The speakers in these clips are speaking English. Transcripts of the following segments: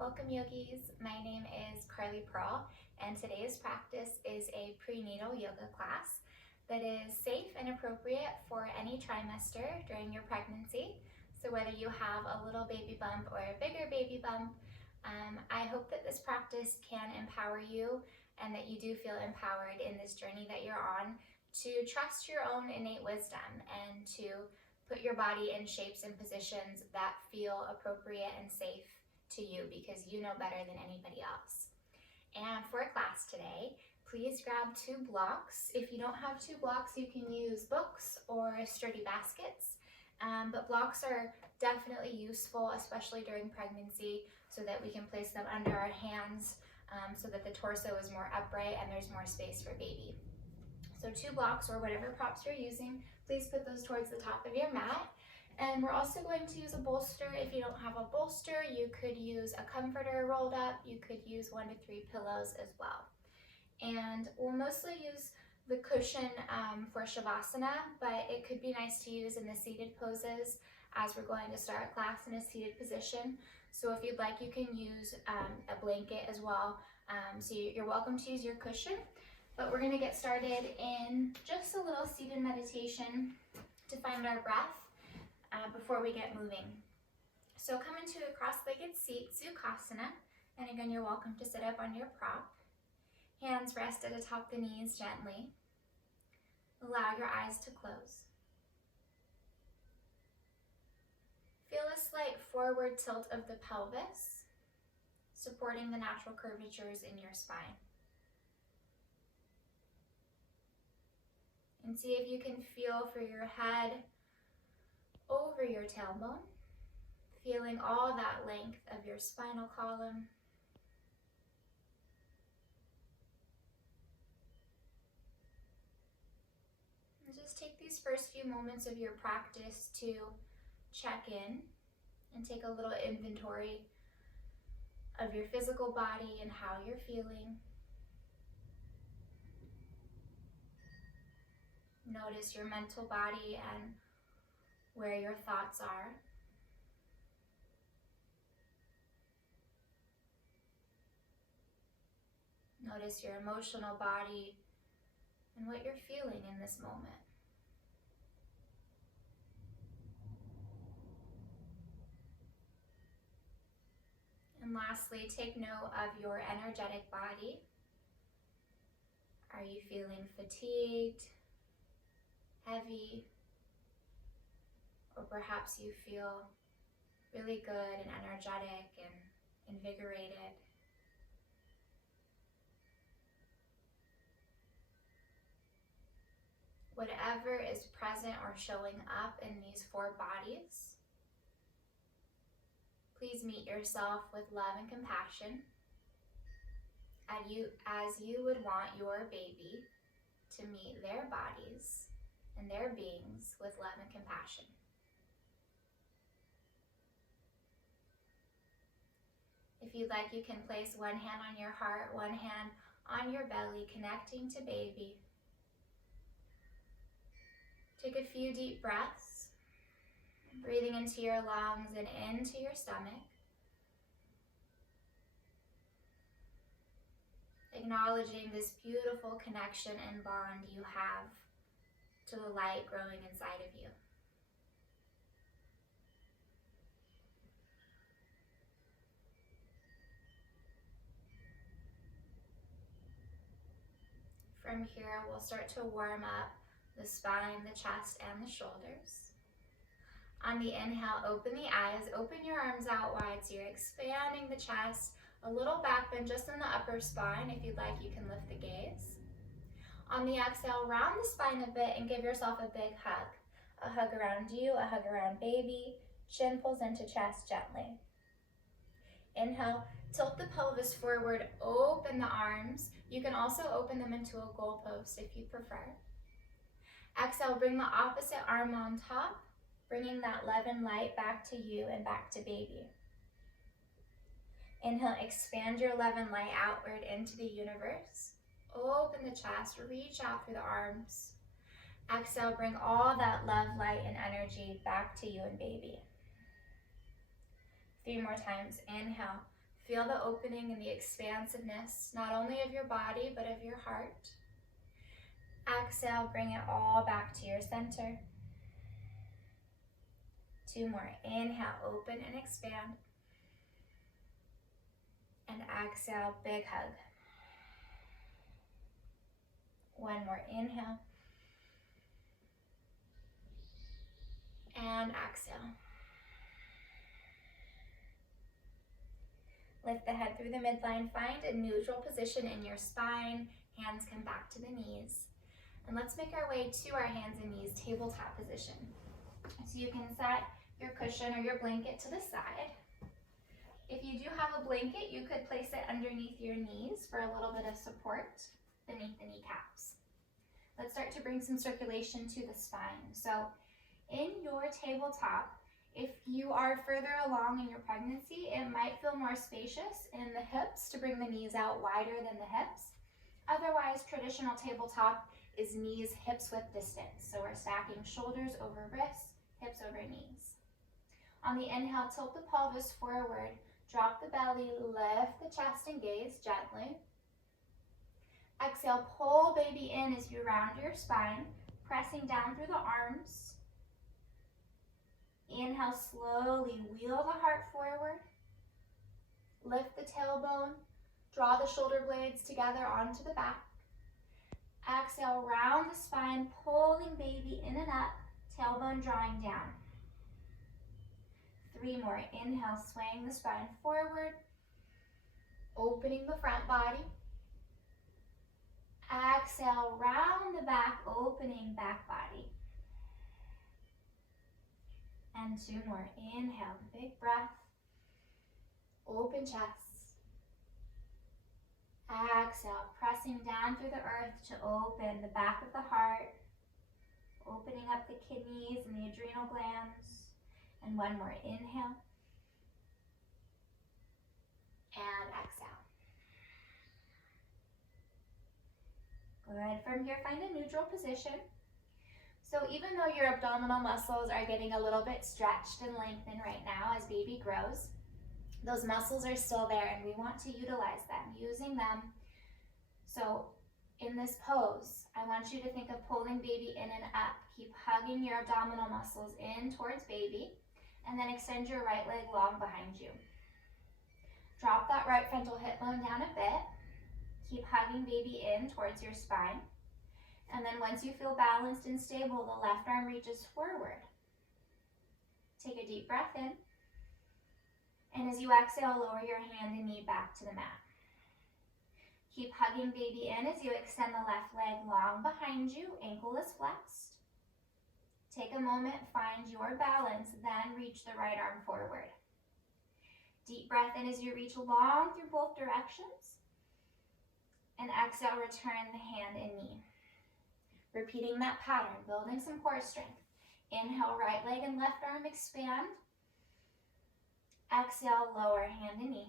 Welcome yogis, my name is Carly Pearl and today's practice is a prenatal yoga class that is safe and appropriate for any trimester during your pregnancy. So whether you have a little baby bump or a bigger baby bump, I hope that this practice can empower you and that you do feel empowered in this journey that you're on to trust your own innate wisdom and to put your body in shapes and positions that feel appropriate and safe to you because you know better than anybody else. And for class today, please grab 2 blocks. If you don't have 2 blocks, you can use books or sturdy baskets. But blocks are definitely useful, especially during pregnancy, so that we can place them under our hands so that the torso is more upright and there's more space for baby. So 2 blocks or whatever props you're using, please put those towards the top of your mat. And we're also going to use a bolster. If you don't have a bolster, you could use a comforter rolled up. You could use 1 to 3 pillows as well. And we'll mostly use the cushion for Shavasana, but it could be nice to use in the seated poses as we're going to start class in a seated position. So if you'd like, you can use a blanket as well. So you're welcome to use your cushion, but we're gonna get started in just a little seated meditation to find our breath before we get moving. So come into a cross-legged seat, Sukhasana, and again, you're welcome to sit up on your prop. Hands rest at atop the knees gently. Allow your eyes to close. Feel a slight forward tilt of the pelvis, supporting the natural curvatures in your spine. And see if you can feel for your head over your tailbone, feeling all that length of your spinal column. And just take these first few moments of your practice to check in and take a little inventory of your physical body and how you're feeling. Notice your mental body and where your thoughts are. Notice your emotional body and what you're feeling in this moment. And lastly, take note of your energetic body. Are you feeling fatigued, heavy, or perhaps you feel really good and energetic and invigorated? Whatever is present or showing up in these 4 bodies, please meet yourself with love and compassion as you would want your baby to meet their bodies and their beings with love and compassion. If you'd like, you can place 1 hand on your heart, 1 hand on your belly, connecting to baby. Take a few deep breaths, breathing into your lungs and into your stomach. Acknowledging this beautiful connection and bond you have to the light growing inside of you. From here, we'll start to warm up the spine, the chest, and the shoulders. On the inhale, open the eyes, open your arms out wide so you're expanding the chest, a little back bend just in the upper spine. If you'd like, you can lift the gaze. On the exhale, round the spine a bit and give yourself a big hug. A hug around you, a hug around baby. Chin pulls into chest gently. Inhale, tilt the pelvis forward, open the arms. You can also open them into a goalpost if you prefer. Exhale, bring the opposite arm on top, bringing that love and light back to you and back to baby. Inhale, expand your love and light outward into the universe. Open the chest, reach out through the arms. Exhale, bring all that love, light, and energy back to you and baby. 3 more times. Inhale, Feel the opening and the expansiveness, not only of your body, but of your heart. Exhale, bring it all back to your center. 2 more. Inhale, open and expand. And exhale, big hug. 1 more. Inhale. And exhale. Lift the head through the midline. Find a neutral position in your spine. Hands come back to the knees. And let's make our way to our hands and knees tabletop position. So you can set your cushion or your blanket to the side. If you do have a blanket, you could place it underneath your knees for a little bit of support beneath the kneecaps. Let's start to bring some circulation to the spine. So in your tabletop, if you are further along in your pregnancy, it might feel more spacious in the hips to bring the knees out wider than the hips. Otherwise, traditional tabletop is knees, hips width distance. So we're stacking shoulders over wrists, hips over knees. On the inhale, tilt the pelvis forward, drop the belly, lift the chest and gaze gently. Exhale, pull baby in as you round your spine, pressing down through the arms. Inhale, slowly wheel the heart forward. Lift the tailbone, draw the shoulder blades together onto the back. Exhale, round the spine, pulling baby in and up, tailbone drawing down. 3 more. Inhale, swaying the spine forward, opening the front body. Exhale, round the back, opening back body. And 2 more. Inhale, big breath. Open chest. Exhale, pressing down through the earth to open the back of the heart, opening up the kidneys and the adrenal glands. And 1 more. Inhale. And exhale. Good. From here, find a neutral position. So even though your abdominal muscles are getting a little bit stretched and lengthened right now as baby grows, those muscles are still there and we want to utilize them, using them. So in this pose, I want you to think of pulling baby in and up. Keep hugging your abdominal muscles in towards baby, and then extend your right leg long behind you. Drop that right frontal hip bone down a bit. Keep hugging baby in towards your spine. And then once you feel balanced and stable, the left arm reaches forward. Take a deep breath in. And as you exhale, lower your hand and knee back to the mat. Keep hugging baby in as you extend the left leg long behind you, ankle is flexed. Take a moment, find your balance, then reach the right arm forward. Deep breath in as you reach long through both directions. And exhale, return the hand and knee. Repeating that pattern, building some core strength. Inhale, right leg and left arm expand. Exhale, lower hand and knee.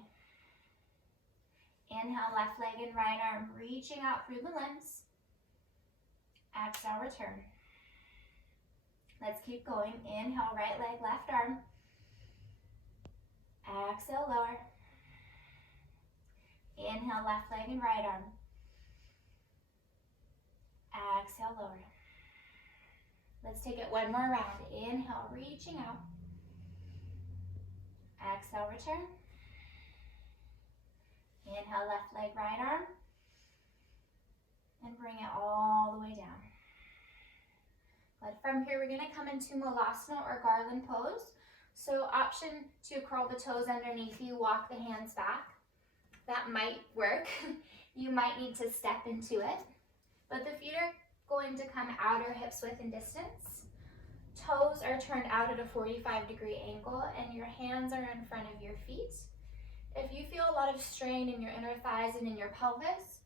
Inhale, left leg and right arm reaching out through the limbs. Exhale, return. Let's keep going. Inhale, right leg, left arm. Exhale, lower. Inhale, left leg and right arm. Exhale, lower. Let's take it 1 more round. Inhale, reaching out. Exhale, return. Inhale, left leg, right arm. And bring it all the way down. Good. From here, we're going to come into Malasana or garland pose. So option to curl the toes underneath you, walk the hands back. That might work. You might need to step into it. But the feet are going to come outer hips width and distance. Toes are turned out at a 45-degree angle and your hands are in front of your feet. If you feel a lot of strain in your inner thighs and in your pelvis,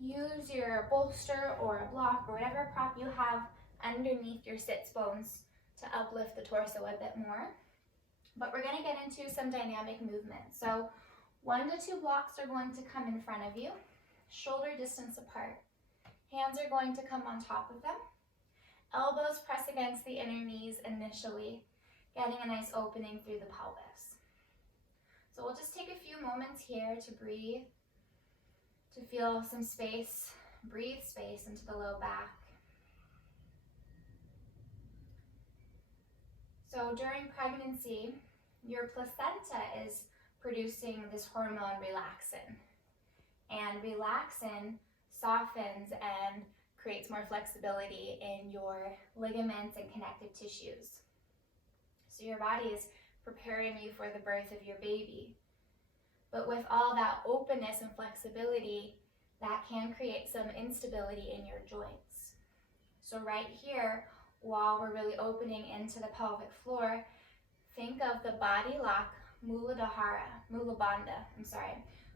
use your bolster or a block or whatever prop you have underneath your sits bones to uplift the torso a bit more. But we're going to get into some dynamic movement. So 1 to 2 blocks are going to come in front of you, shoulder distance apart. Hands are going to come on top of them. Elbows press against the inner knees initially, getting a nice opening through the pelvis. So we'll just take a few few moments here to breathe, to feel some space, breathe space into the low back. So during pregnancy, your placenta is producing this hormone relaxin. And relaxin softens and creates more flexibility in your ligaments and connective tissues. So your body is preparing you for the birth of your baby. But with all that openness and flexibility, that can create some instability in your joints. So right here, while we're really opening into the pelvic floor, think of the body lock, Mula Bandha.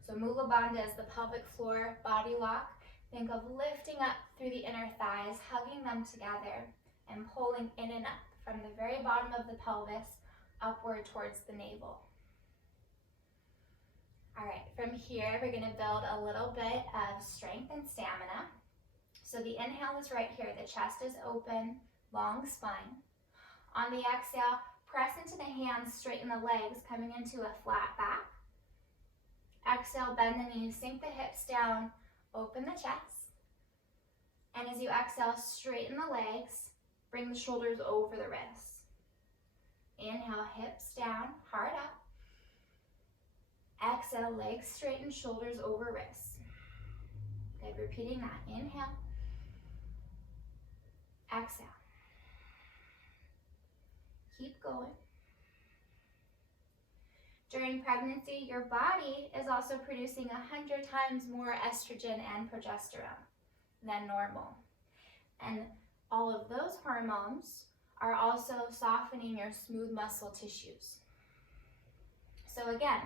So Mula Bandha is the pelvic floor body lock. Think of lifting up through the inner thighs, hugging them together, and pulling in and up from the very bottom of the pelvis upward towards the navel. All right, from here, we're gonna build a little bit of strength and stamina. So the inhale is right here. The chest is open, long spine. On the exhale, press into the hands, straighten the legs, coming into a flat back. Exhale, bend the knees, sink the hips down, open the chest. And as you exhale, straighten the legs, bring the shoulders over the wrists. Inhale, hips down, heart up. Exhale, legs straighten, shoulders over wrists. Good, repeating that. Inhale. Exhale. Keep going. During pregnancy, your body is also producing 100 times more estrogen and progesterone than normal. And all of those hormones are also softening your smooth muscle tissues. So again,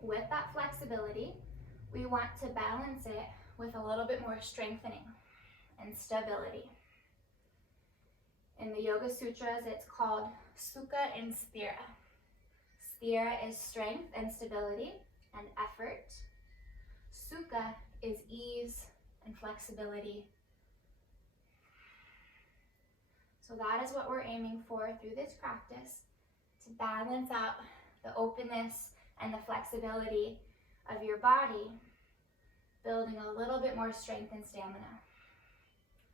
with that flexibility, we want to balance it with a little bit more strengthening and stability. In the Yoga Sutras, it's called Sukha and Sthira. Sthira is strength and stability and effort. Sukha is ease and flexibility. So that is what we're aiming for through this practice, to balance out the openness and the flexibility of your body, building a little bit more strength and stamina.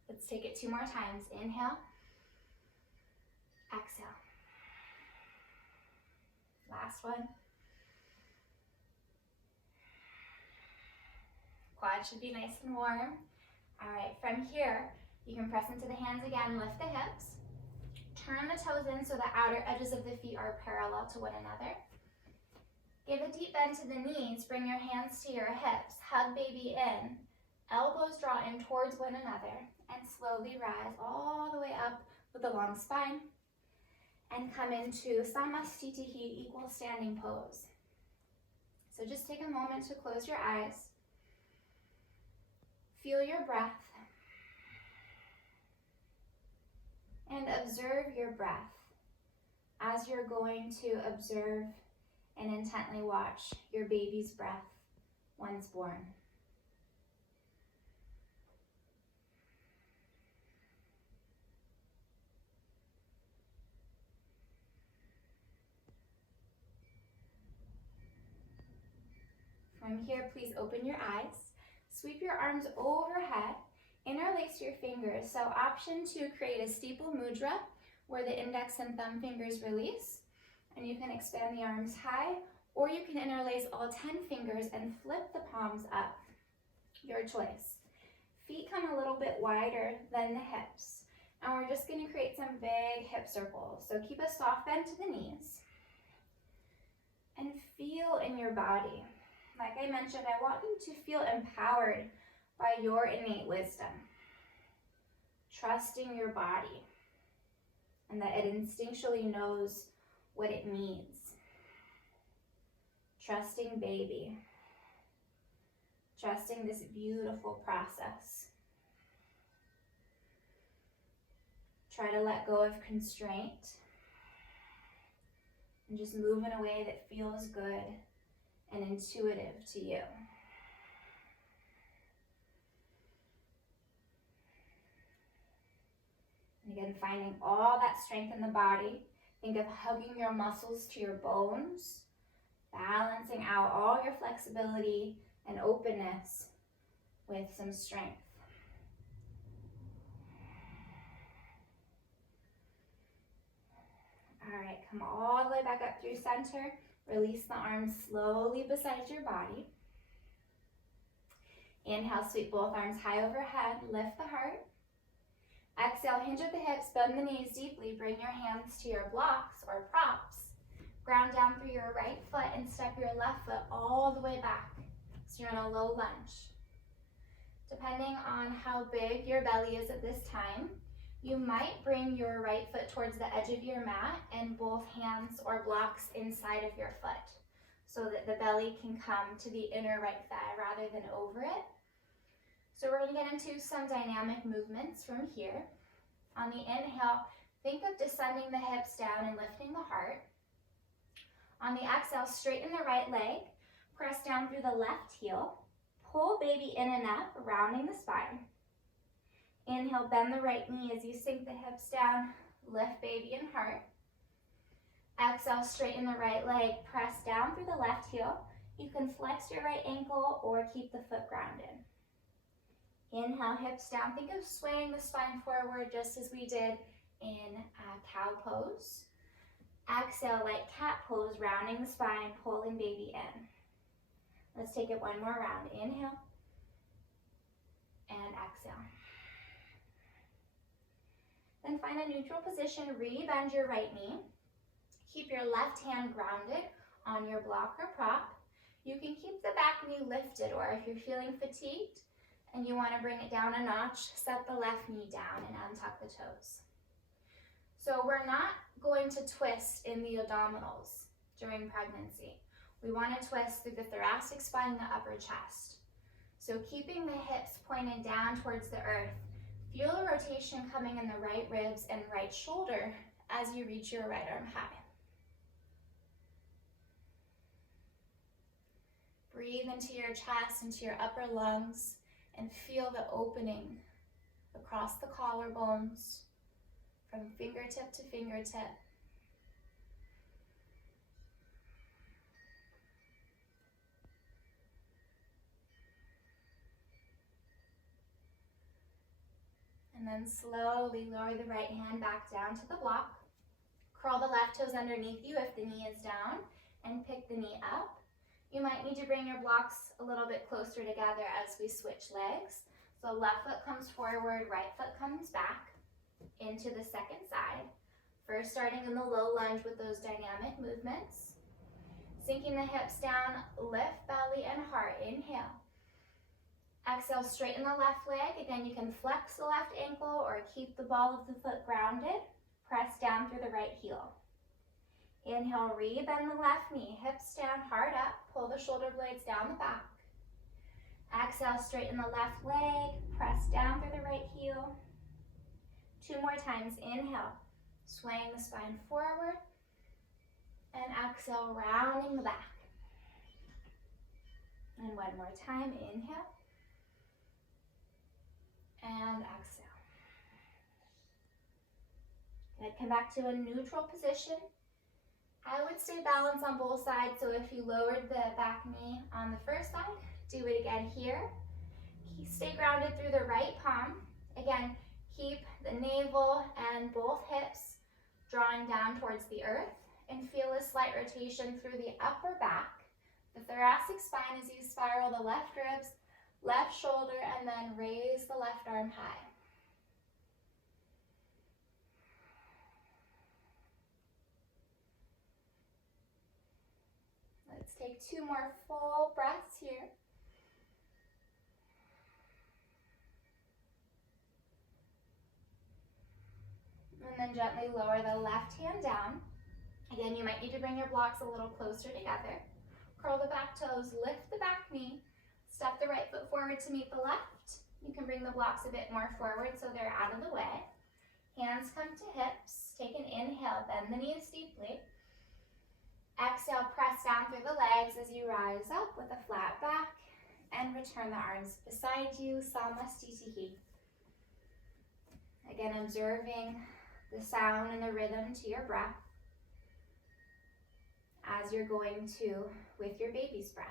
Let's take it 2 more times. Inhale. Exhale. Last one. Quad should be nice and warm. All right, from here, you can press into the hands again, lift the hips. Turn the toes in so the outer edges of the feet are parallel to one another. Give a deep bend to the knees, bring your hands to your hips, hug baby in, elbows draw in towards one another, and slowly rise all the way up with a long spine, and come into Samastitihi, equal standing pose. So just take a moment to close your eyes, feel your breath, and observe your breath as you're going to observe and intently watch your baby's breath once born. From here, please open your eyes, sweep your arms overhead, interlace your fingers. So option 2, create a steeple mudra where the index and thumb fingers release. And you can expand the arms high, or you can interlace all 10 fingers and flip the palms up, your choice. Feet come a little bit wider than the hips, and we're just gonna create some big hip circles. So keep a soft bend to the knees, and feel in your body. Like I mentioned, I want you to feel empowered by your innate wisdom, trusting your body, and that it instinctually knows what it needs. Trusting baby. Trusting this beautiful process. Try to let go of constraint and just move in a way that feels good and intuitive to you. And again, finding all that strength in the body. Think of hugging your muscles to your bones Balancing out all your flexibility and openness with some strength. All right, come all the way back up through center. Release the arms slowly beside your body. Inhale, sweep both arms high overhead, lift the heart. Exhale, hinge at the hips, bend the knees deeply. Bring your hands to your blocks or props. Ground down through your right foot and step your left foot all the way back. So you're in a low lunge. Depending on how big your belly is at this time, you might bring your right foot towards the edge of your mat and both hands or blocks inside of your foot so that the belly can come to the inner right thigh rather than over it. So we're going to get into some dynamic movements from here. On the inhale, think of descending the hips down and lifting the heart. On the exhale, straighten the right leg, press down through the left heel, pull baby in and up, rounding the spine. Inhale, bend the right knee as you sink the hips down, lift baby and heart. Exhale, straighten the right leg, press down through the left heel. You can flex your right ankle or keep the foot grounded. Inhale, hips down. Think of swaying the spine forward just as we did in cow pose. Exhale, like cat pose, rounding the spine, pulling baby in. Let's take it one more round. Inhale and exhale. Then find a neutral position, re-bend your right knee. Keep your left hand grounded on your block or prop. You can keep the back knee lifted, or if you're feeling fatigued and you want to bring it down a notch, set the left knee down and untuck the toes. So we're not going to twist in the abdominals during pregnancy. We want to twist through the thoracic spine and the upper chest. So keeping the hips pointed down towards the earth, feel a rotation coming in the right ribs and right shoulder as you reach your right arm high. Breathe into your chest, into your upper lungs, and feel the opening across the collarbones from fingertip to fingertip. And then slowly lower the right hand back down to the block. Curl the left toes underneath you if the knee is down, and pick the knee up. You might need to bring your blocks a little bit closer together as we switch legs. So left foot comes forward, right foot comes back into the second side. First starting in the low lunge with those dynamic movements. Sinking the hips down, lift belly and heart. Inhale. Exhale, straighten the left leg. Again, you can flex the left ankle or keep the ball of the foot grounded. Press down through the right heel. Inhale, re-bend the left knee, hips down, heart up, pull the shoulder blades down the back. Exhale, straighten the left leg, press down through the right heel. 2 more times, inhale, swaying the spine forward, and exhale, rounding the back. And 1 more time, inhale, and exhale. Good, come back to a neutral position. I would stay balanced on both sides, so if you lowered the back knee on the first side, do it again here. Stay grounded through the right palm. Again, keep the navel and both hips drawing down towards the earth, and feel a slight rotation through the upper back, the thoracic spine as you spiral the left ribs, left shoulder, and then raise the left arm high. Let's take 2 more full breaths here. And then gently lower the left hand down. Again, you might need to bring your blocks a little closer together. Curl the back toes, lift the back knee, step the right foot forward to meet the left. You can bring the blocks a bit more forward so they're out of the way. Hands come to hips. Take an inhale, bend the knees deeply. Exhale, press down through the legs as you rise up with a flat back and return the arms beside you, Samastitihi. Again, observing the sound and the rhythm to your breath. as you're going to with your baby's breath.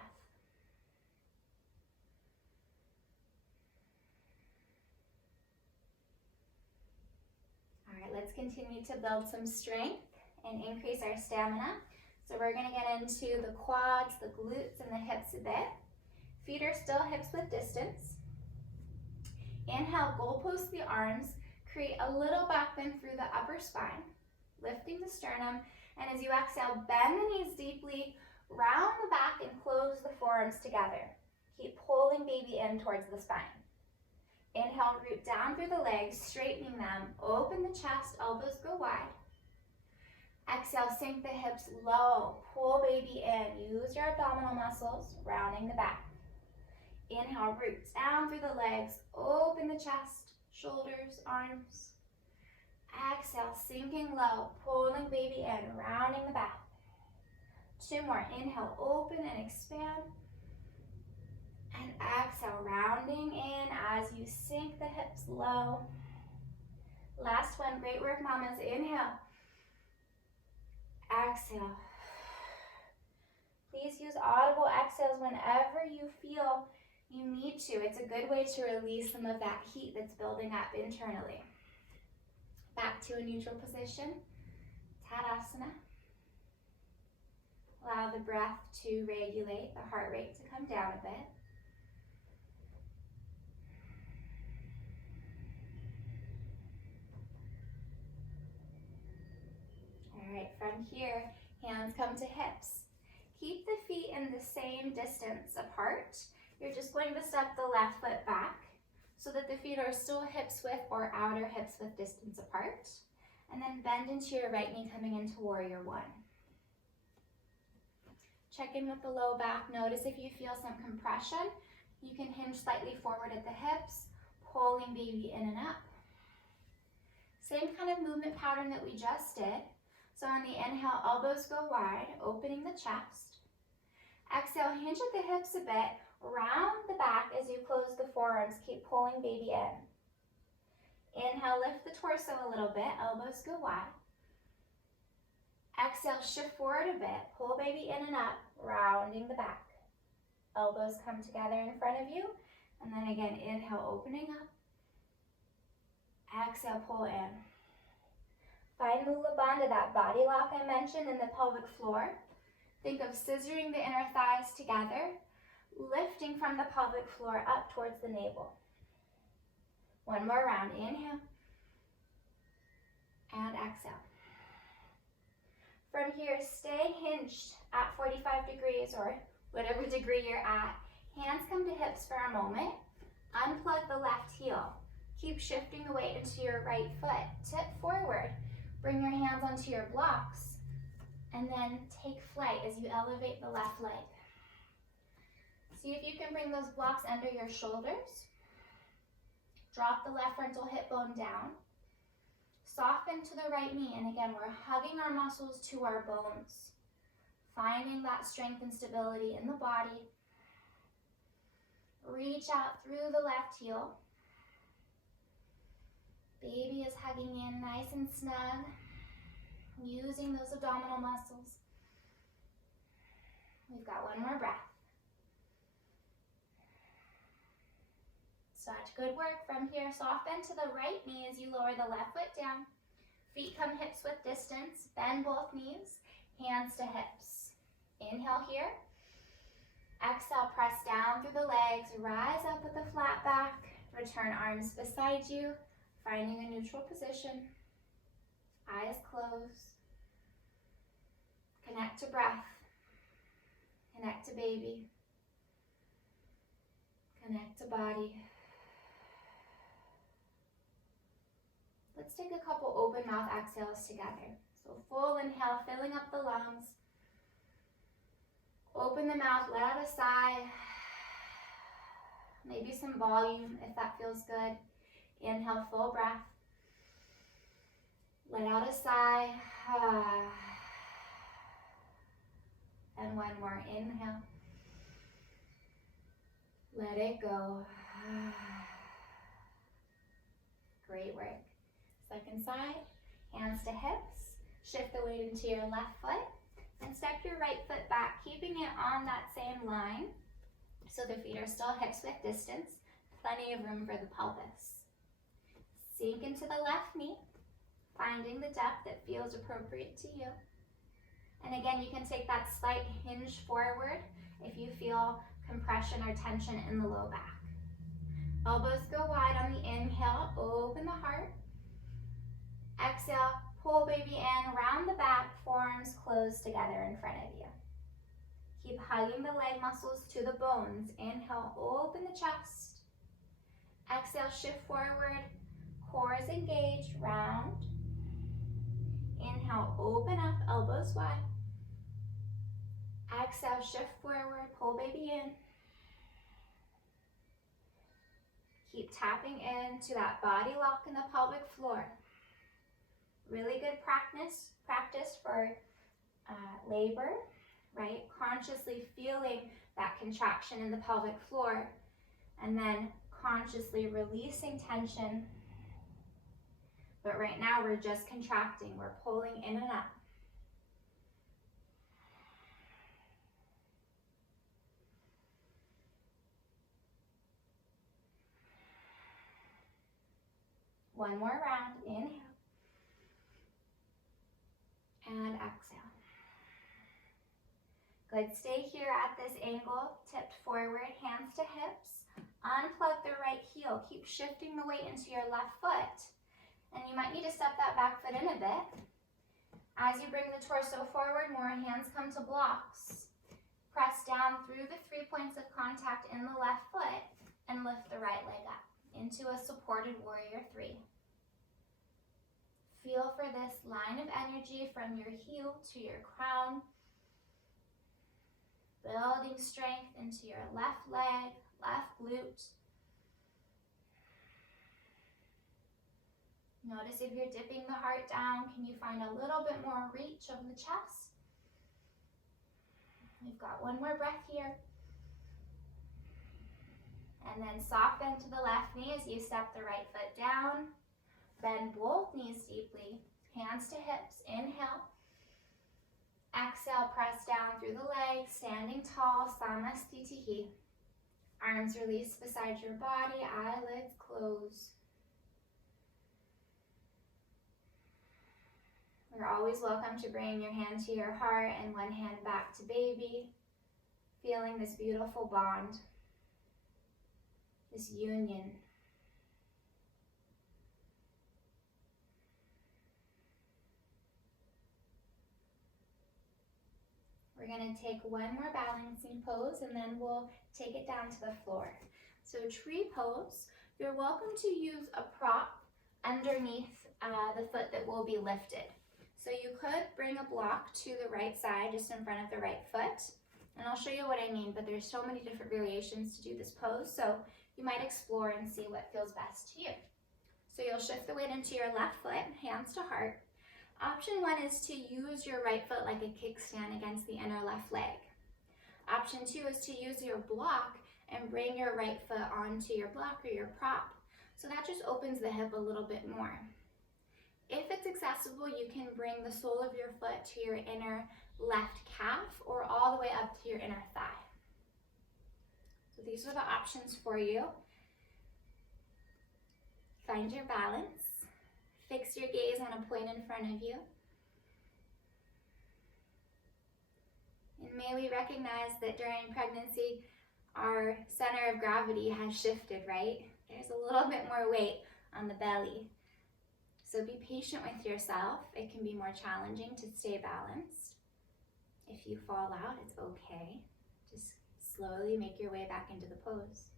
All right, let's continue to build some strength and increase our stamina. So we're going to get into the quads, the glutes, and the hips a bit. Feet are still hips width distance. Inhale, goalpost the arms. Create a little back bend through the upper spine, lifting the sternum. And as you exhale, bend the knees deeply, round the back, and close the forearms together. Keep pulling baby in towards the spine. Inhale, root down through the legs, straightening them. Open the chest, elbows go wide. Exhale, sink the hips low. Pull baby in. Use your abdominal muscles, rounding the back. Inhale, root down through the legs. Open the chest, shoulders, arms. Exhale, sinking low, pulling baby in, rounding the back. 2 more. Inhale, open and expand. And exhale, rounding in as you sink the hips low. Last one. Great work, mamas. Inhale. Exhale. Please use audible exhales whenever you feel you need to. It's a good way to release some of that heat that's building up internally. Back to a neutral position, Tadasana. Allow the breath to regulate, the heart rate to come down a bit. All right, from here, hands come to hips. Keep the feet in the same distance apart. You're just going to step the left foot back so that the feet are still hips width or outer hips width distance apart. And then bend into your right knee coming into warrior one. Check in with the low back. Notice if you feel some compression. You can hinge slightly forward at the hips, pulling baby in and up. Same kind of movement pattern that we just did. So on the inhale, elbows go wide, opening the chest. Exhale, hinge at the hips a bit, round the back as you close the forearms, keep pulling baby in. Inhale, lift the torso a little bit, elbows go wide. Exhale, shift forward a bit, pull baby in and up, rounding the back. Elbows come together in front of you, and then again, inhale, opening up. Exhale, pull in. Find Mula Bandha, that body lock I mentioned in the pelvic floor. Think of scissoring the inner thighs together, lifting from the pelvic floor up towards the navel. One more round, inhale, and exhale. From here, stay hinged at 45 degrees or whatever degree you're at. Hands come to hips for a moment. Unplug the left heel. Keep shifting the weight into your right foot. Tip forward. Bring your hands onto your blocks. And then take flight as you elevate the left leg. See if you can bring those blocks under your shoulders. Drop the left frontal hip bone down. Soften to the right knee. And again, we're hugging our muscles to our bones. Finding that strength and stability in the body. Reach out through the left heel. Baby is hugging in nice and snug. Using those abdominal muscles. We've got one more breath. Such good work. From here, soft bend to the right knee as you lower the left foot down. Feet come hips width distance. Bend both knees. Hands to hips. Inhale here. Exhale, press down through the legs. Rise up with a flat back. Return arms beside you. Finding a neutral position. Eyes closed. Connect to breath. Connect to baby. Connect to body. Let's take a couple open mouth exhales together. So full inhale, filling up the lungs. Open the mouth, let out a sigh. Maybe some volume if that feels good. Inhale, full breath. Let out a sigh. And one more. Inhale. Let it go. Great work. Second side. Hands to hips. Shift the weight into your left foot. And step your right foot back, keeping it on that same line so the feet are still hips width distance, plenty of room for the pelvis. Sink into the left knee, finding the depth that feels appropriate to you. And again, you can take that slight hinge forward if you feel compression or tension in the low back. Elbows go wide on the inhale, open the heart. Exhale, pull baby in, round the back, forearms close together in front of you. Keep hugging the leg muscles to the bones. Inhale, open the chest. Exhale, shift forward, core is engaged, round. Inhale, open up, elbows wide. Exhale, shift forward, pull baby in. Keep tapping into that body lock in the pelvic floor. Really good practice for labor, right? Consciously feeling that contraction in the pelvic floor and then consciously releasing tension. But right now we're just contracting, we're pulling in and up. One more round, inhale. And exhale. Good, stay here at this angle, tipped forward, hands to hips. Unplug the right heel, keep shifting the weight into your left foot. And you might need to step that back foot in a bit. As you bring the torso forward, more hands come to blocks. Press down through the 3 points of contact in the left foot and lift the right leg up into a supported warrior 3. Feel for this line of energy from your heel to your crown, building strength into your left leg, left glute. Notice if you're dipping the heart down, can you find a little bit more reach of the chest? We've got one more breath here. And then soften to the left knee as you step the right foot down. Bend both knees deeply, hands to hips, inhale. Exhale, press down through the legs, standing tall, Samastitihi. Arms release beside your body, eyelids close. You're always welcome to bring your hand to your heart and one hand back to baby, feeling this beautiful bond, this union. We're going to take one more balancing pose and then we'll take it down to the floor. So tree pose, you're welcome to use a prop underneath the foot that will be lifted. So you could bring a block to the right side, just in front of the right foot. And I'll show you what I mean, but there's so many different variations to do this pose, so you might explore and see what feels best to you. So you'll shift the weight into your left foot, hands to heart. Option 1 is to use your right foot like a kickstand against the inner left leg. Option 2 is to use your block and bring your right foot onto your block or your prop. So that just opens the hip a little bit more. If it's accessible, you can bring the sole of your foot to your inner left calf or all the way up to your inner thigh. So these are the options for you. Find your balance. Fix your gaze on a point in front of you. And may we recognize that during pregnancy, our center of gravity has shifted, right? There's a little bit more weight on the belly. So be patient with yourself. It can be more challenging to stay balanced. If you fall out, it's okay. Just slowly make your way back into the pose.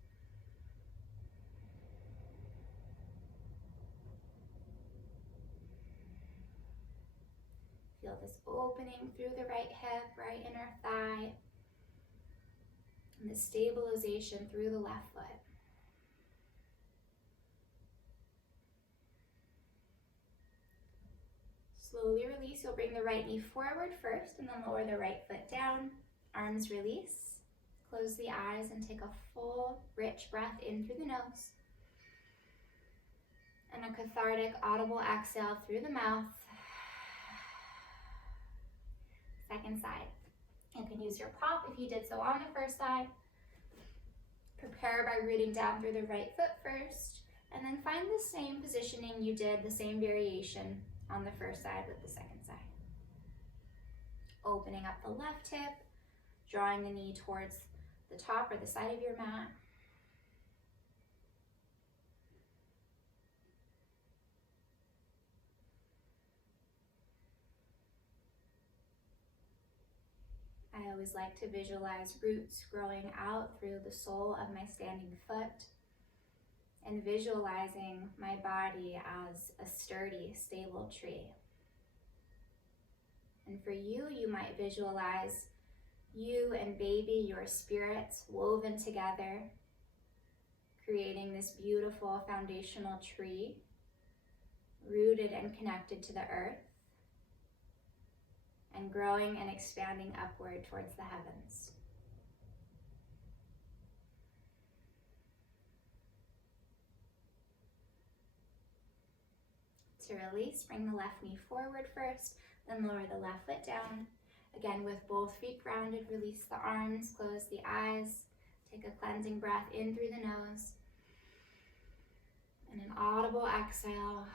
Feel this opening through the right hip, right inner thigh, and the stabilization through the left foot. Slowly release. You'll bring the right knee forward first and then lower the right foot down. Arms release. Close the eyes and take a full, rich breath in through the nose. And a cathartic, audible exhale through the mouth. second side. You can use your prop if you did so on the first side. Prepare by rooting down through the right foot first, and then find the same positioning you did, the same variation on the first side with the second side. Opening up the left hip, drawing the knee towards the top or the side of your mat. I always like to visualize roots growing out through the sole of my standing foot and visualizing my body as a sturdy, stable tree. And for you, you might visualize you and baby, your spirits woven together, creating this beautiful foundational tree, rooted and connected to the earth, and growing and expanding upward towards the heavens. To release, bring the left knee forward first, then lower the left foot down. Again, with both feet grounded, release the arms, close the eyes, take a cleansing breath in through the nose, and an audible exhale.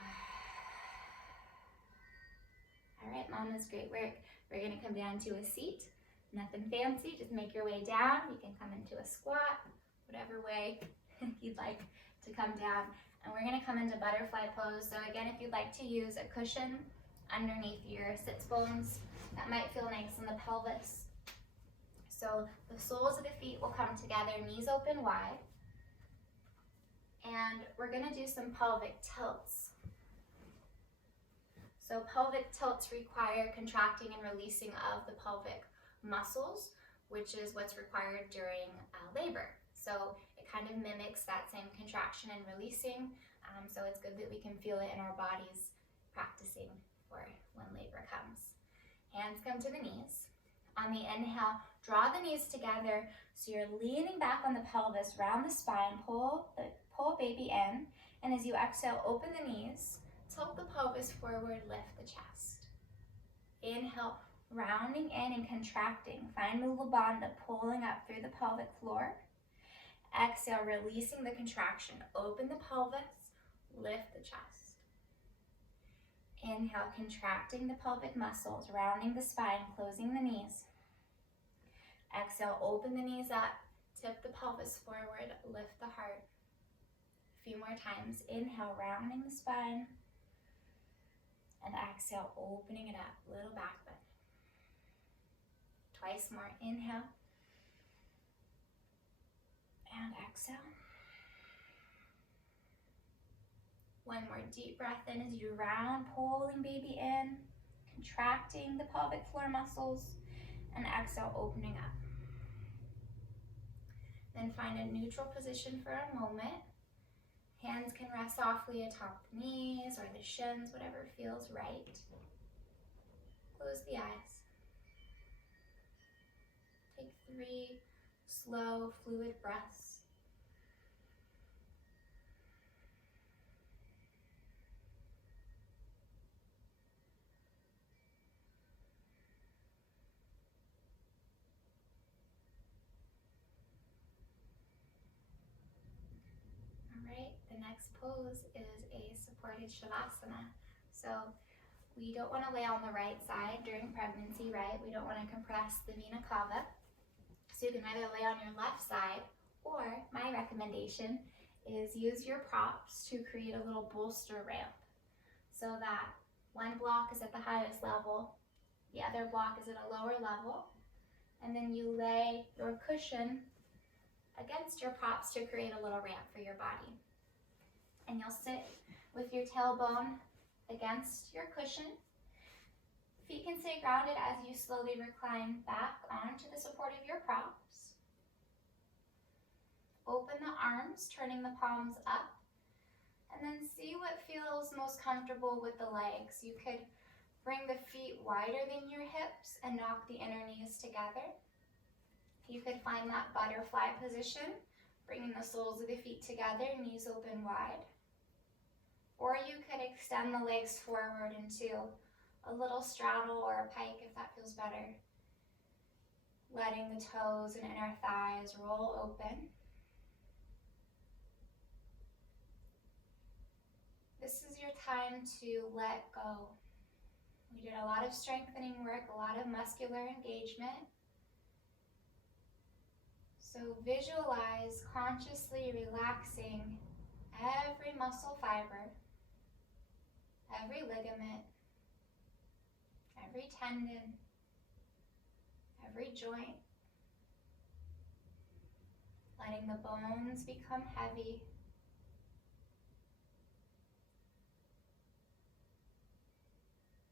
All right, mamas, great work. We're gonna come down to a seat. Nothing fancy, just make your way down. You can come into a squat, whatever way you'd like to come down. And we're gonna come into butterfly pose. So again, if you'd like to use a cushion underneath your sits bones, that might feel nice in the pelvis. So the soles of the feet will come together, knees open wide. And we're gonna do some pelvic tilts. So pelvic tilts require contracting and releasing of the pelvic muscles, which is what's required during labor. So it kind of mimics that same contraction and releasing. So it's good that we can feel it in our bodies practicing for when labor comes. Hands come to the knees. On the inhale, draw the knees together so you're leaning back on the pelvis, round the spine, pull baby in, and as you exhale, open the knees, tilt the pelvis forward, lift the chest. Inhale, rounding in and contracting. Find Mula Bandha pulling up through the pelvic floor. Exhale, releasing the contraction. Open the pelvis, lift the chest. Inhale, contracting the pelvic muscles, rounding the spine, closing the knees. Exhale, open the knees up, tip the pelvis forward, lift the heart. A few more times. Inhale, rounding the spine. And exhale, opening it up, little back bend. Twice more. Inhale. And exhale. One more deep breath in as you round, pulling baby in, contracting the pelvic floor muscles, and exhale, opening up. Then find a neutral position for a moment. Hands can rest softly atop the knees or the shins, whatever feels right. Close the eyes. Take 3 slow, fluid breaths. The next pose is a supported shavasana. So we don't want to lay on the right side during pregnancy, right? We don't want to compress the vena cava. So you can either lay on your left side, or my recommendation is use your props to create a little bolster ramp so that one block is at the highest level, the other block is at a lower level, and then you lay your cushion against your props to create a little ramp for your body. And you'll sit with your tailbone against your cushion. Feet can stay grounded as you slowly recline back onto the support of your props. Open the arms, turning the palms up, and then see what feels most comfortable with the legs. You could bring the feet wider than your hips and knock the inner knees together. You could find that butterfly position, bringing the soles of the feet together, knees open wide. Or you could extend the legs forward into a little straddle or a pike if that feels better. letting the toes and inner thighs roll open. This is your time to let go. We did a lot of strengthening work, a lot of muscular engagement. So visualize consciously relaxing every muscle fiber, every ligament, every tendon, every joint, letting the bones become heavy.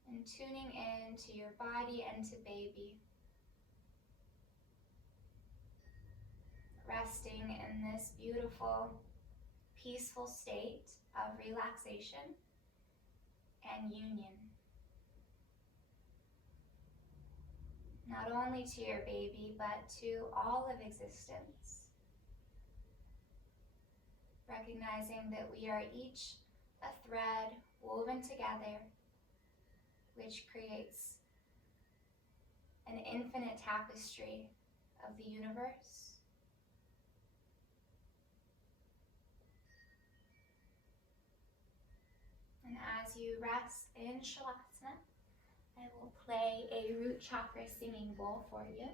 And tuning in to your body and to baby. Resting in this beautiful, peaceful state of relaxation and union. Not only to your baby, but to all of existence. Recognizing that we are each a thread woven together, which creates an infinite tapestry of the universe. And as you rest in Shavasana, I will play a root chakra singing bowl for you.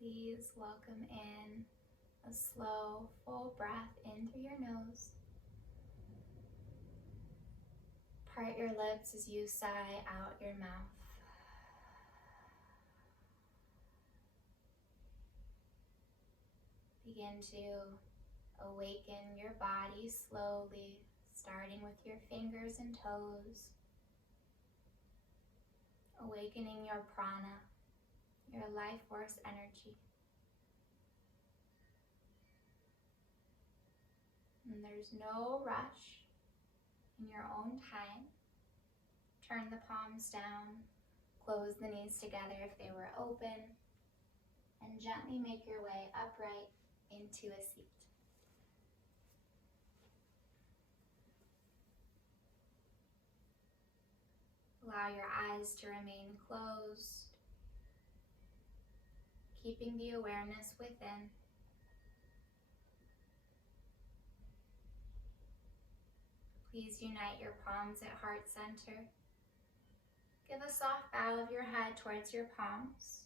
Please welcome in a slow, full breath in through your nose. Part your lips as you sigh out your mouth. Begin to awaken your body slowly, starting with your fingers and toes. Awakening your prana, your life force energy. And there's no rush. In your own time, turn the palms down, close the knees together if they were open, and gently make your way upright into a seat. Allow your eyes to remain closed, keeping the awareness within. Please unite your palms at heart center. Give a soft bow of your head towards your palms.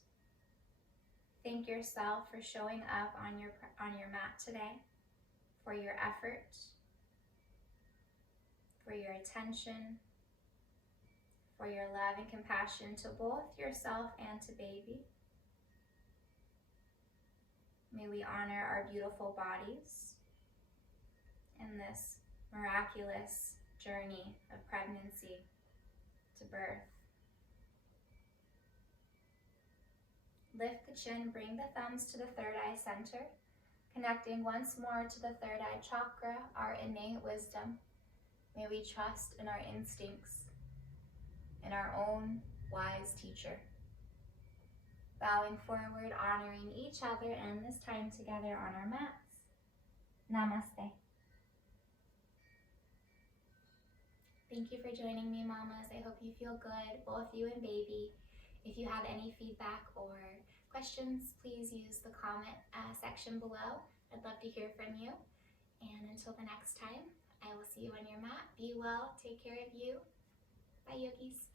Thank yourself for showing up on your mat today, for your effort, for your attention, for your love and compassion to both yourself and to baby. May we honor our beautiful bodies in this miraculous journey of pregnancy to birth Lift the chin, bring the thumbs to the third eye center, connecting once more to the third eye chakra, our innate wisdom. May we trust in our instincts, in our own wise teacher. Bowing forward, honoring each other and this time together on our mats. Namaste. Thank you for joining me, mamas. I hope you feel good, both you and baby. If you have any feedback or questions, please use the comment section below. I'd love to hear from you. And until the next time, I will see you on your mat. Be well, take care of you. Bye, yogis.